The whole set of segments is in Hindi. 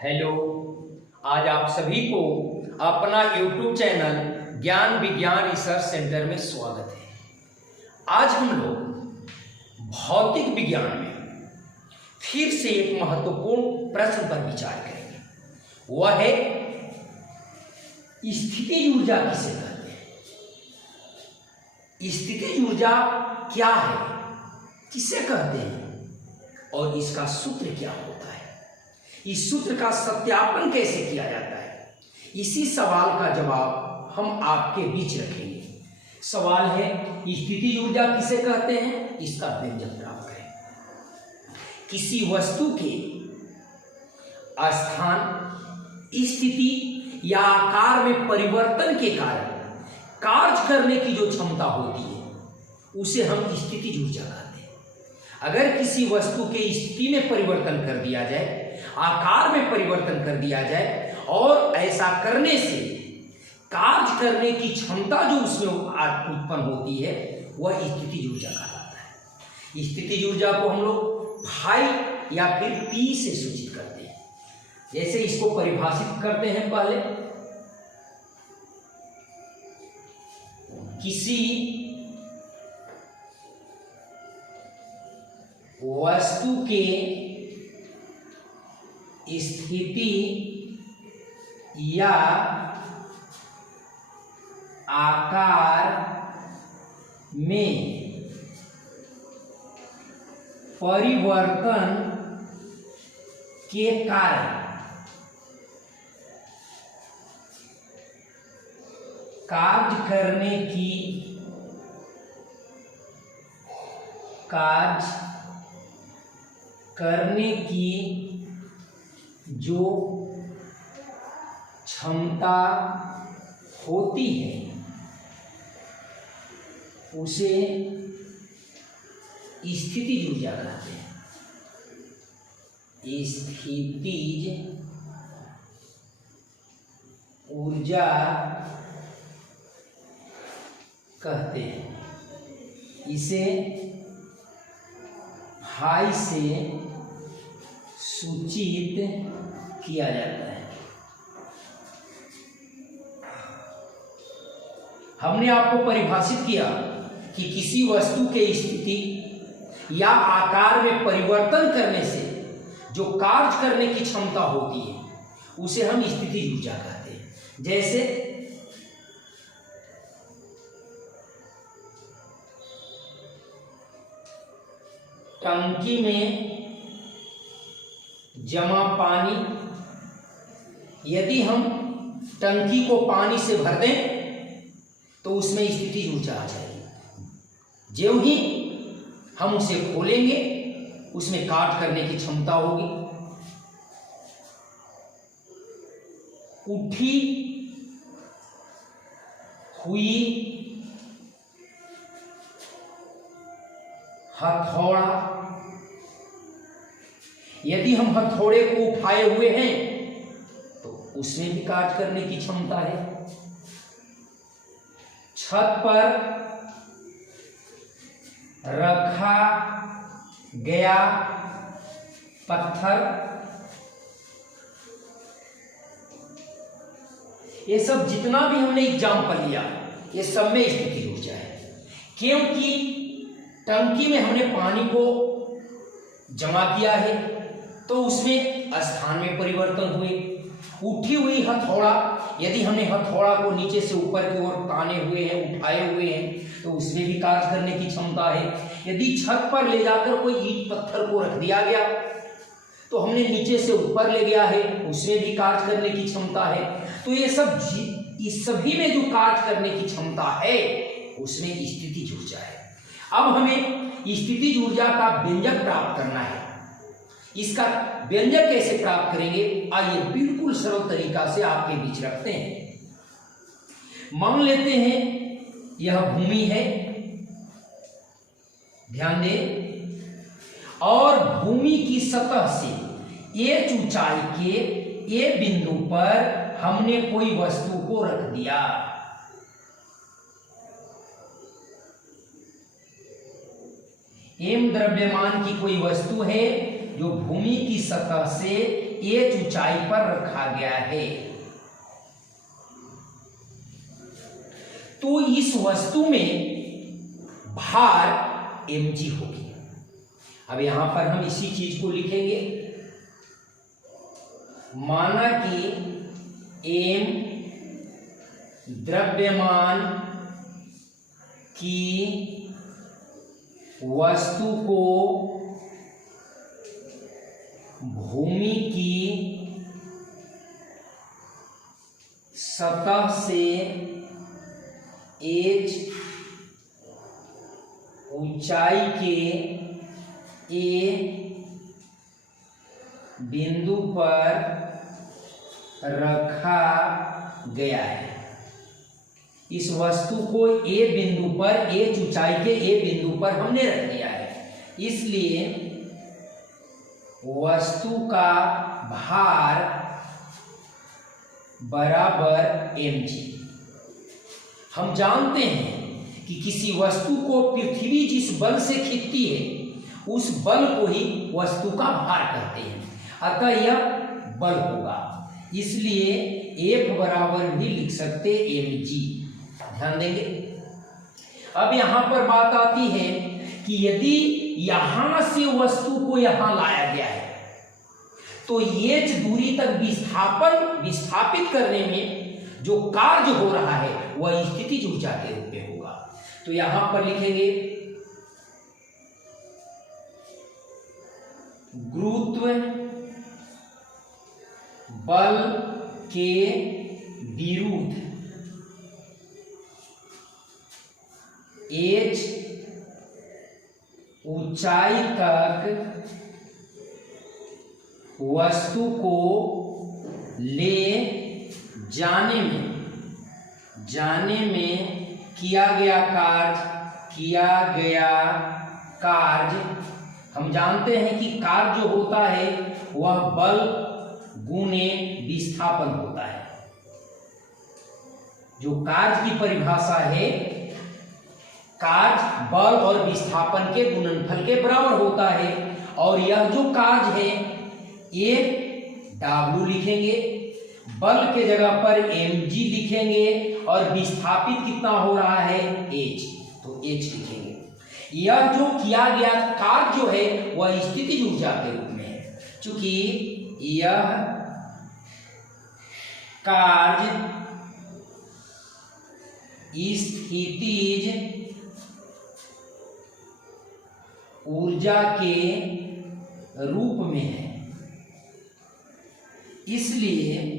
हेलो, आज आप सभी को अपना YouTube चैनल ज्ञान विज्ञान रिसर्च सेंटर में स्वागत है। आज हम लोग भौतिक विज्ञान में फिर से एक महत्वपूर्ण प्रश्न पर विचार करेंगे। वह है स्थितिज ऊर्जा किसे कहते हैं। स्थितिज ऊर्जा क्या है, किसे कहते हैं और इसका सूत्र क्या होता है, इस सूत्र का सत्यापन कैसे किया जाता है, इसी सवाल का जवाब हम आपके बीच रखेंगे। सवाल है स्थितिज ऊर्जा किसे कहते हैं, इसका व्यंजक प्राप्त करें। किसी वस्तु के स्थान, स्थिति या आकार में परिवर्तन के कारण कार्य करने की जो क्षमता होती है उसे हम स्थितिज ऊर्जा कहते हैं। अगर किसी वस्तु के स्थिति में परिवर्तन कर दिया जाए, आकार में परिवर्तन कर दिया जाए और ऐसा करने से कार्य करने की क्षमता जो उसमें उत्पन्न होती है वह स्थितिज ऊर्जा कहलाता है। स्थितिज ऊर्जा को हम लोग फाई या फिर पी से सूचित करते हैं। जैसे इसको परिभाषित करते हैं, पहले किसी वस्तु के स्थिति या आकार में परिवर्तन के कारण कार्य करने की जो क्षमता होती है उसे स्थितिज ऊर्जा कहते हैं। स्थितिज ऊर्जा कहते हैं। इसे फाई से सूचित किया जाता है। हमने आपको परिभाषित किया कि किसी वस्तु के स्थिति या आकार में परिवर्तन करने से जो कार्य करने की क्षमता होती है उसे हम स्थितिज ऊर्जा कहते हैं। जैसे टंकी में जमा पानी, यदि हम टंकी को पानी से भर दें तो उसमें स्थितिज ऊर्जा आ जाएगी। ज्यों ही हम उसे खोलेंगे उसमें कार्य करने की क्षमता होगी। उठी हुई हथौड़ा, यदि हम हथौड़े को उठाए हुए हैं तो उसमें भी कार्य करने की क्षमता है। छत पर रखा गया पत्थर, ये सब जितना भी हमने एग्जाम्पल लिया ये सब में स्थितिज ऊर्जा है। क्योंकि टंकी में हमने पानी को जमा किया है तो उसमें स्थान में परिवर्तन हुए। उठी हुई हथौड़ा, यदि हमने हथौड़ा को नीचे से ऊपर की ओर ताने हुए हैं, उठाए हुए हैं तो उसमें भी कार्य करने की क्षमता है। यदि छत पर ले जाकर कोई ईंट पत्थर को रख दिया गया तो हमने नीचे से ऊपर ले गया है, उसमें भी कार्य करने की क्षमता है। तो ये सब इस सभी में जो कार्य करने की क्षमता है उसमें स्थितिज ऊर्जा है। अब हमें स्थितिज ऊर्जा का व्यंजक प्राप्त करना है। इसका व्यंजक कैसे प्राप्त करेंगे, आइए बिल्कुल सरल तरीका से आपके बीच रखते हैं। मान लेते हैं यह भूमि है, ध्यान दें, और भूमि की सतह से एच ऊंचाई के ए बिंदु पर हमने कोई वस्तु को रख दिया। एम द्रव्यमान की कोई वस्तु है जो भूमि की सतह से H ऊंचाई पर रखा गया है। तो इस वस्तु में भार mg होगी। अब यहां पर हम इसी चीज को लिखेंगे, माना कि m द्रव्यमान की वस्तु को भूमि की सतह से h ऊंचाई के a बिंदु पर रखा गया है। इस वस्तु को a बिंदु पर, h ऊंचाई के a बिंदु पर हमने रख दिया है, इसलिए वस्तु का भार बराबर mg। हम जानते हैं कि किसी वस्तु को पृथ्वी जिस बल से खींचती है उस बल को ही वस्तु का भार कहते हैं, अतः यह बल होगा, इसलिए F बराबर भी लिख सकते mg। ध्यान देंगे। अब यहां पर बात आती है कि यदि यहां से वस्तु को यहां लाया गया है तो h दूरी तक विस्थापित करने में जो कार्य हो रहा है वह स्थितिज ऊर्जा के रूप में होगा। तो यहां पर लिखेंगे गुरुत्व बल के विरुद्ध h ऊंचाई तक वस्तु को ले जाने में किया गया कार्य हम जानते हैं कि कार्य जो होता है वह बल गुणे विस्थापन होता है। जो कार्य की परिभाषा है, कार्य बल और विस्थापन के गुणनफल के बराबर होता है, और यह जो कार्य है ये W लिखेंगे, बल के जगह पर mg लिखेंगे, और विस्थापित कितना हो रहा है h, तो h लिखेंगे। यह जो किया गया कार्य जो है वह स्थितिज ऊर्जा के रूप में है, चूंकि यह कार्य स्थितिज ऊर्जा के रूप में है, इसलिए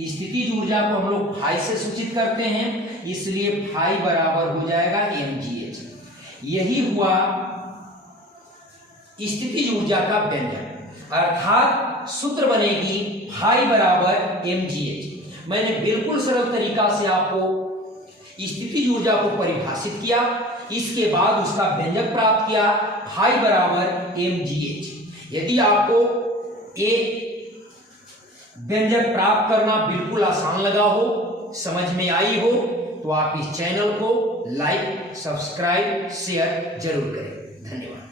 स्थितिज ऊर्जा को हम लोग फाई से सूचित करते हैं, इसलिए फाई बराबर हो जाएगा mgh। यही हुआ स्थितिज ऊर्जा का व्यंजक, अर्थात सूत्र बनेगी फाई बराबर mgh। मैंने बिल्कुल सरल तरीका से आपको स्थितिज ऊर्जा को परिभाषित किया, इसके बाद उसका व्यंजक प्राप्त किया फाई बराबर mgh। यदि आपको एक व्यंजक प्राप्त करना बिल्कुल आसान लगा हो, समझ में आई हो, तो आप इस चैनल को लाइक, सब्सक्राइब, शेयर जरूर करें। धन्यवाद।